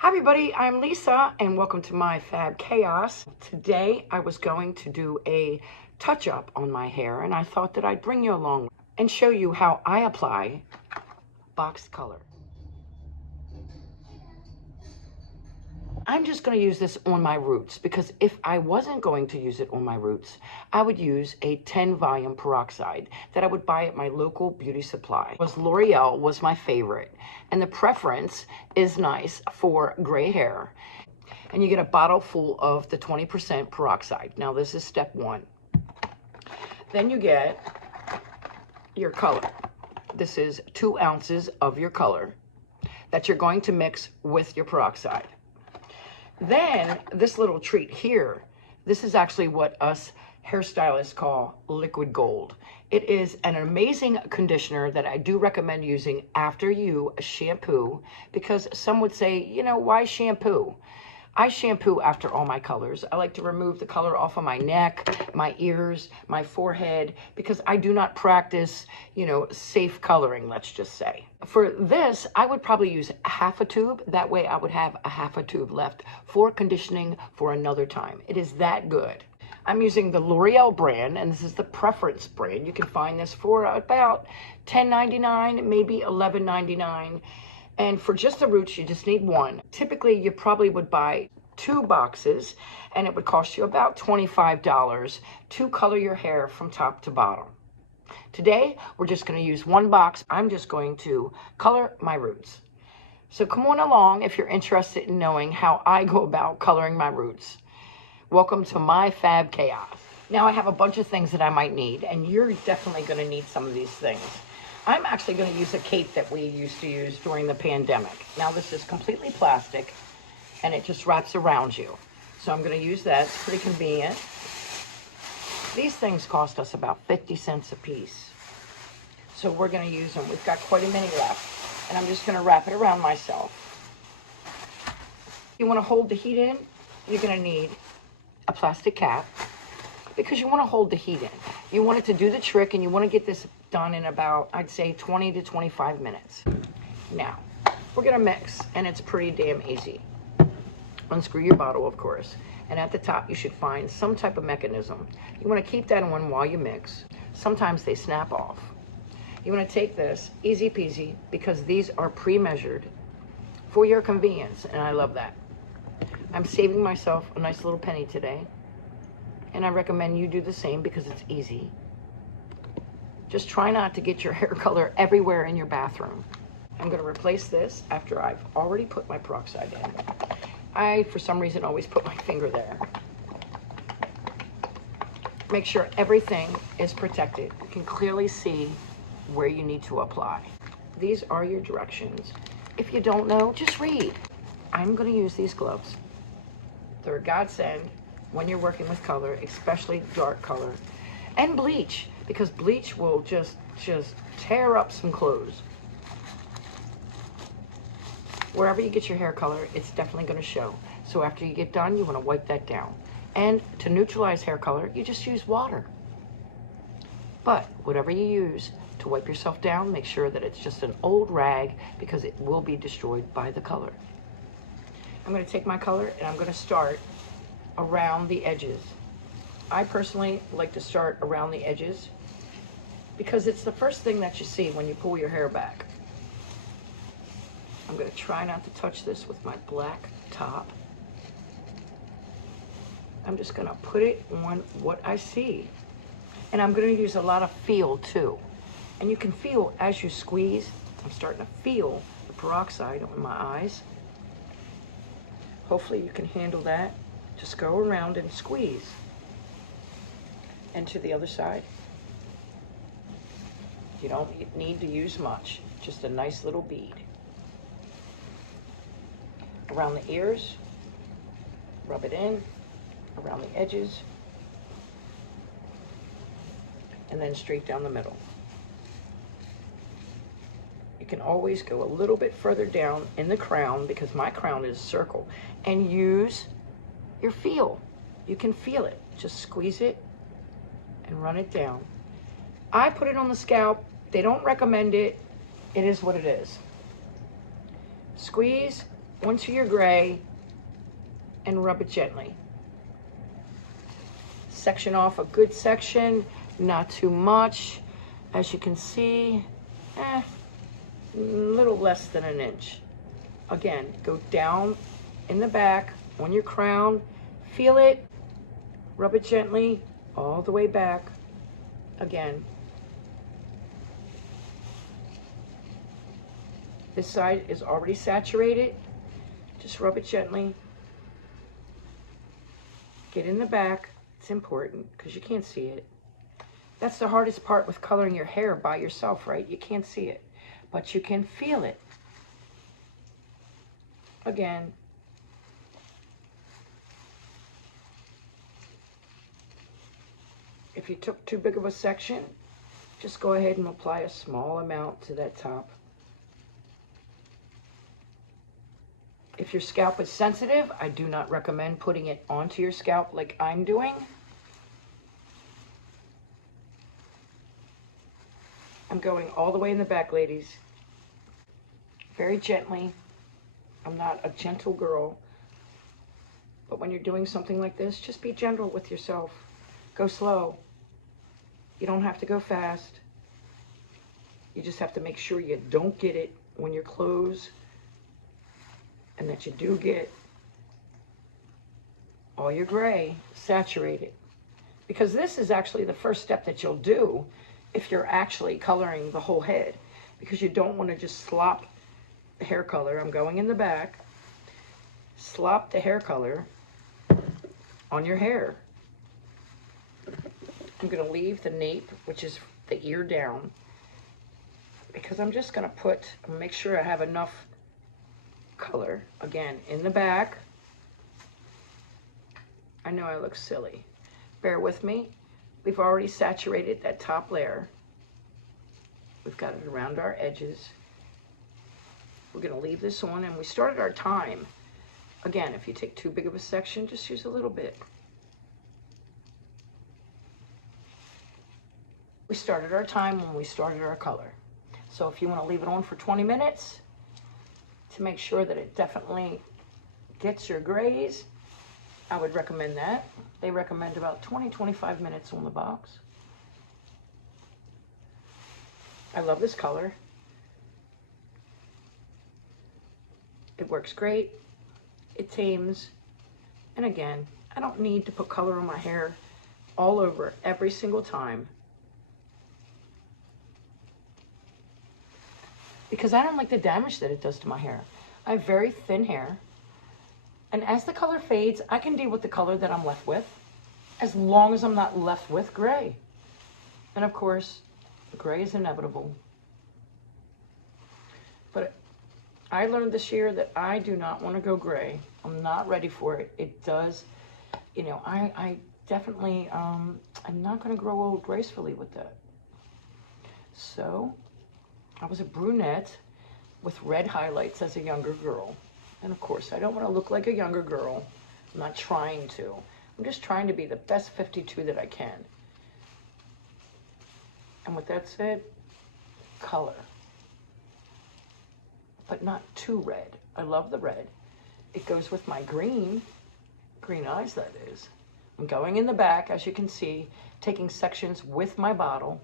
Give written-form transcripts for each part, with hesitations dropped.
Hi everybody, I'm Lisa and welcome to my Fabkaos. Today I was going to do a touch-up on my hair and I thought that I'd bring you along and show you how I apply box color. I'm just going to use this on my roots because if I wasn't going to use it on my roots, I would use a 10 volume peroxide that I would buy at my local beauty supply. Loreal was my favorite, and the preference is nice for gray hair. And you get a bottle full of the 20% peroxide. Now this is step one. Then you get your color. This is 2 ounces of your color that you're going to mix with your peroxide. Then this little treat here, this is actually what us hairstylists call liquid gold. It is an amazing conditioner that I do recommend using after you shampoo, because some would say, you know, why shampoo? I shampoo after all my colors. I like to remove the color off of my neck, my ears, my forehead, because I do not practice, safe coloring, let's just say. For this, I would probably use half a tube. That way I would have a half a tube left for conditioning for another time. It is that good. I'm using the Loreal brand, and this is the preference brand. You can find this for about $10.99, maybe $11.99. And for just the roots, you just need one. Typically, you probably would buy 2 boxes, and it would cost you about $25 to color your hair from top to bottom. Today, we're just going to use 1 box. I'm just going to color my roots. So come on along if you're interested in knowing how I go about coloring my roots. Welcome to my Fabkaos. Now I have a bunch of things that I might need, and you're definitely going to need some of these things. I'm actually going to use a cape that we used to use during the pandemic. Now this is completely plastic and it just wraps around you. So I'm going to use that. It's pretty convenient. These things cost us about 50 cents a piece. So we're going to use them. We've got quite a many left. And I'm just going to wrap it around myself. You want to hold the heat in, you're going to need a plastic cap, because you want to hold the heat in. You want it to do the trick, and you want to get this done in about, I'd say, 20 to 25 minutes. Now, we're going to mix, and it's pretty damn easy. Unscrew your bottle, of course, and at the top you should find some type of mechanism. You want to keep that on while you mix. Sometimes they snap off. You want to take this, easy peasy, because these are pre-measured for your convenience, and I love that. I'm saving myself a nice little penny today. And I recommend you do the same because it's easy. Just try not to get your hair color everywhere in your bathroom. I'm going to replace this after I've already put my peroxide in. I, for some reason, always put my finger there. Make sure everything is protected. You can clearly see where you need to apply. These are your directions. If you don't know, just read. I'm going to use these gloves. They're a godsend when you're working with color, especially dark color, and bleach, because bleach will just tear up some clothes. Wherever you get your hair color, it's definitely going to show. So after you get done, you want to wipe that down. And to neutralize hair color, you just use water. But whatever you use to wipe yourself down, make sure that it's just an old rag, because it will be destroyed by the color. I'm going to take my color and I'm going to start around the edges. I personally like to start around the edges because it's the first thing that you see when you pull your hair back. I'm going to try not to touch this with my black top. I'm just going to put it on what I see. And I'm going to use a lot of feel too. And you can feel as you squeeze. I'm starting to feel the peroxide on my eyes. Hopefully you can handle that. Just go around and squeeze. And to the other side. You don't need to use much, just a nice little bead. Around the ears, rub it in, around the edges, and then straight down the middle. You can always go a little bit further down in the crown, because my crown is a circle, and use your feel. You can feel it. Just squeeze it and run it down. I put it on the scalp. They don't recommend it. It is what it is. Squeeze onto your gray and rub it gently. Section off a good section, not too much. As you can see, a little less than an inch. Again, go down in the back on your crown, feel it, rub it gently all the way back. Again, this side is already saturated. Just rub it gently. Get in the back. It's important because you can't see it. That's the hardest part with coloring your hair by yourself, right? You can't see it, but you can feel it. Again. If you took too big of a section, just go ahead and apply a small amount to that top. If your scalp is sensitive, I do not recommend putting it onto your scalp like I'm doing. I'm going all the way in the back, ladies. Very gently. I'm not a gentle girl. But when you're doing something like this, just be gentle with yourself. Go slow. You don't have to go fast. You just have to make sure you don't get it when you're close, and that you do get all your gray saturated. Because this is actually the first step that you'll do if you're actually coloring the whole head, because you don't want to just slop the hair color. I'm going in the back. Slop the hair color on your hair. I'm going to leave the nape, which is the ear down, because I'm just going to make sure I have enough color, again, in the back. I know I look silly. Bear with me. We've already saturated that top layer. We've got it around our edges. We're going to leave this on, and we started our time. Again, if you take too big of a section, just use a little bit. We started our time when we started our color. So if you want to leave it on for 20 minutes to make sure that it definitely gets your grays, I would recommend that. They recommend about 20-25 minutes on the box. I love this color. It works great. It tames. And again, I don't need to put color on my hair all over every single time, because I don't like the damage that it does to my hair. I have very thin hair. And as the color fades, I can deal with the color that I'm left with, as long as I'm not left with gray. And of course, gray is inevitable. But I learned this year that I do not want to go gray. I'm not ready for it. It does, you know, I definitely, I'm not going to grow old gracefully with that. So I was a brunette with red highlights as a younger girl. And of course, I don't want to look like a younger girl. I'm not trying to. I'm just trying to be the best 52 that I can. And with that said, color. But not too red. I love the red. It goes with my green eyes, that is. I'm going in the back, as you can see, taking sections with my bottle,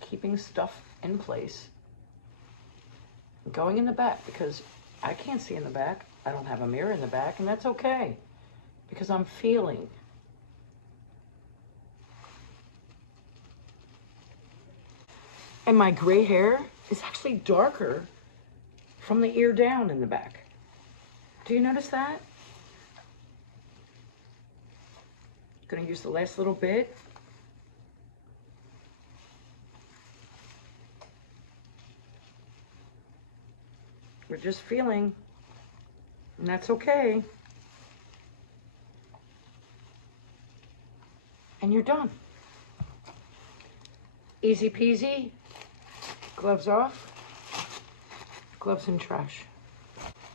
keeping stuff in place. I'm going in the back because I can't see in the back. I don't have a mirror in the back, and that's okay, because I'm feeling. And my gray hair is actually darker from the ear down in the back. Do you notice that? Gonna use the last little bit. We're just feeling, and that's okay. And you're done. Easy peasy. Gloves off. Gloves in trash.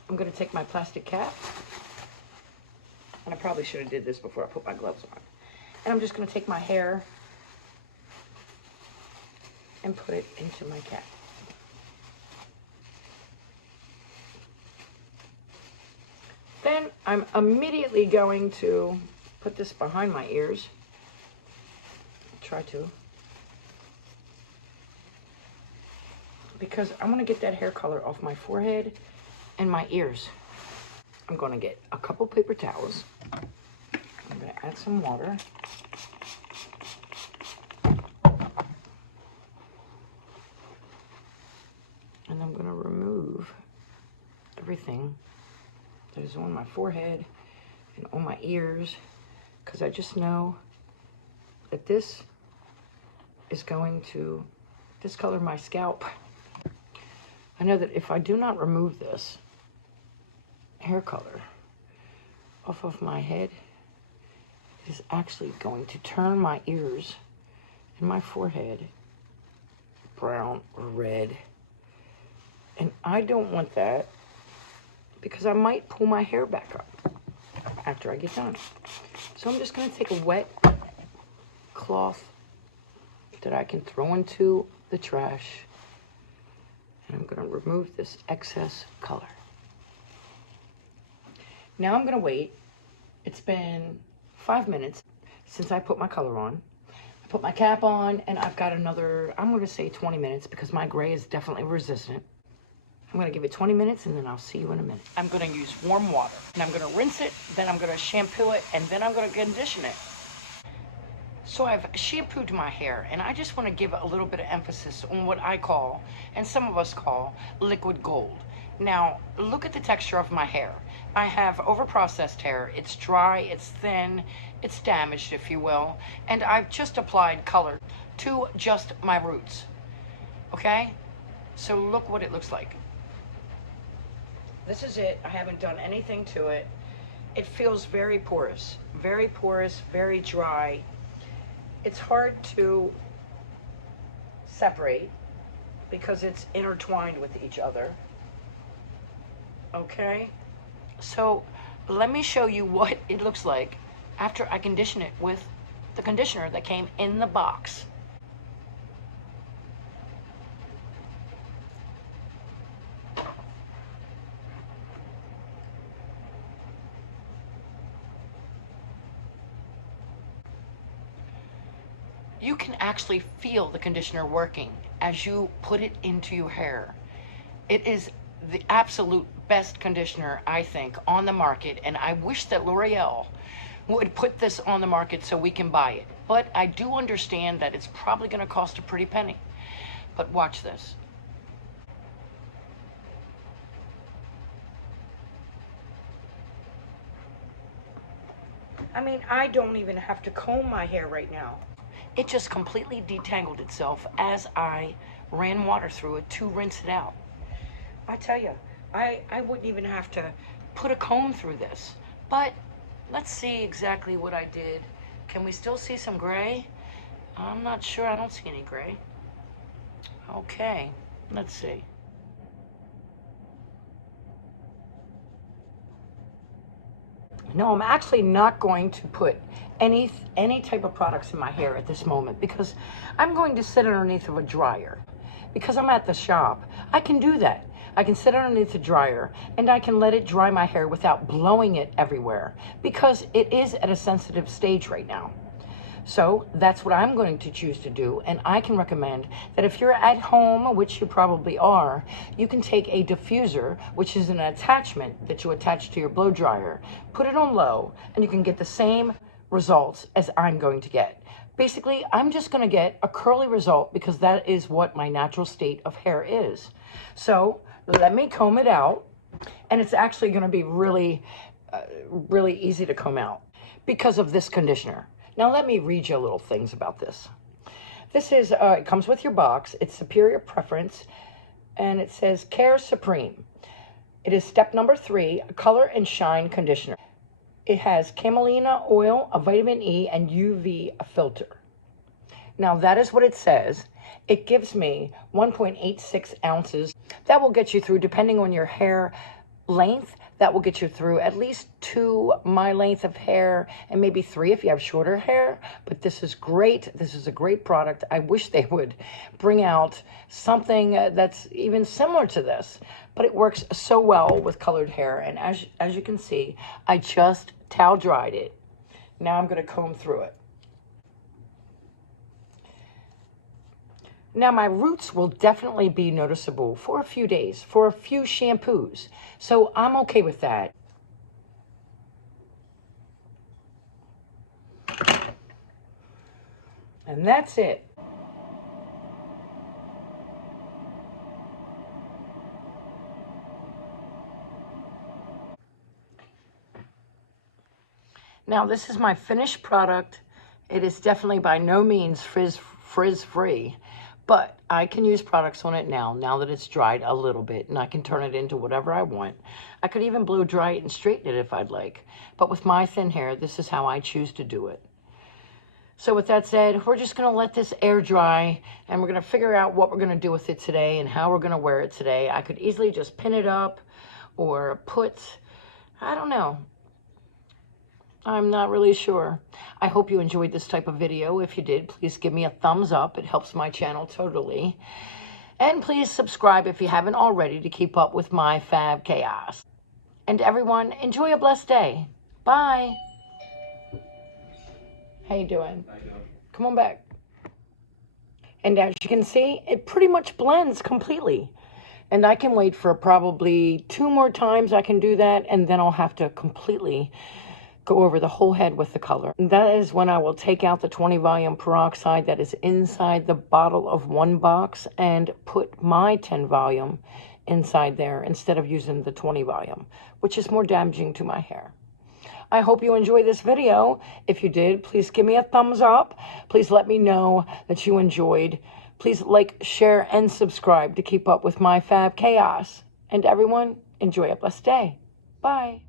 I'm gonna take my plastic cap, and I probably should have did this before I put my gloves on. And I'm just gonna take my hair and put it into my cap. And I'm immediately going to put this behind my ears. Try to. Because I want to get that hair color off my forehead and my ears. I'm going to get a couple paper towels. I'm going to add some water. And I'm going to remove everything that is on my forehead and on my ears, because I just know that this is going to discolor my scalp. I know that if I do not remove this hair color off of my head, it is actually going to turn my ears and my forehead brown or red. And I don't want that, because I might pull my hair back up after I get done. So I'm just going to take a wet cloth that I can throw into the trash, and I'm going to remove this excess color. Now I'm going to wait. It's been 5 minutes since I put my color on. I put my cap on, and I've got another, I'm going to say 20 minutes, because my gray is definitely resistant. I'm going to give it 20 minutes, and then I'll see you in a minute. I'm going to use warm water, and I'm going to rinse it, then I'm going to shampoo it, and then I'm going to condition it. So I've shampooed my hair, and I just want to give a little bit of emphasis on what I call, and some of us call, liquid gold. Now, look at the texture of my hair. I have overprocessed hair. It's dry, it's thin, it's damaged, if you will, and I've just applied color to just my roots. Okay? So look what it looks like. This is it. I haven't done anything to it. It feels very porous, very dry. It's hard to separate because it's intertwined with each other. Okay? So let me show you what it looks like after I condition it with the conditioner that came in the box. You can actually feel the conditioner working as you put it into your hair. It is the absolute best conditioner, I think, on the market, and I wish that L'Oreal would put this on the market so we can buy it. But I do understand that it's probably going to cost a pretty penny. But watch this. I mean, I don't even have to comb my hair right now. It just completely detangled itself as I ran water through it to rinse it out. I tell you, I wouldn't even have to put a comb through this. But let's see exactly what I did. Can we still see some gray? I'm not sure. I don't see any gray. Okay, let's see. No, I'm actually not going to put any type of products in my hair at this moment, because I'm going to sit underneath of a dryer. Because I'm at the shop, I can do that. I can sit underneath the dryer and I can let it dry my hair without blowing it everywhere, because it is at a sensitive stage right now. So that's what I'm going to choose to do, and I can recommend that if you're at home, which you probably are, you can take a diffuser, which is an attachment that you attach to your blow dryer, put it on low, and you can get the same results as I'm going to get. Basically, I'm just going to get a curly result because that is what my natural state of hair is. So let me comb it out, and it's actually going to be really easy to comb out because of this conditioner. Now let me read you a little things about this. This is, it comes with your box. It's Superior Preference, and it says Care Supreme. It is step number 3, Color and Shine Conditioner. It has camelina oil, a vitamin E, and UV filter. Now that is what it says. It gives me 1.86 ounces. That will get you through, depending on your hair length, That will get you through at least 2 my length of hair, and maybe 3 if you have shorter hair. But this is great. This is a great product. I wish they would bring out something that's even similar to this, but it works so well with colored hair. And as you can see, I just towel dried it. Now I'm going to comb through it. Now my roots will definitely be noticeable for a few days, for a few shampoos. So I'm okay with that. And that's it. Now this is my finished product. It is definitely by no means frizz-free, but I can use products on it now that it's dried a little bit, and I can turn it into whatever I want. I could even blow dry it and straighten it if I'd like. But with my thin hair, this is how I choose to do it. So with that said, we're just going to let this air dry, and we're going to figure out what we're going to do with it today and how we're going to wear it today. I could easily just pin it up or put, I don't know. I'm not really sure. I hope you enjoyed this type of video. If you did, please give me a thumbs up. It helps my channel totally. And please subscribe if you haven't already to keep up with my Fabkaos. And everyone, enjoy a blessed day. Bye. How you doing? How you doing? Come on back. And as you can see, it pretty much blends completely. And I can wait for probably 2 more times I can do that, and then I'll have to completely go over the whole head with the color. And that is when I will take out the 20 volume peroxide that is inside the bottle of 1 box and put my 10 volume inside there instead of using the 20 volume, which is more damaging to my hair. I hope you enjoyed this video. If you did, please give me a thumbs up. Please let me know that you enjoyed. Please like, share, and subscribe to keep up with my Fabkaos. And everyone, enjoy a blessed day. Bye.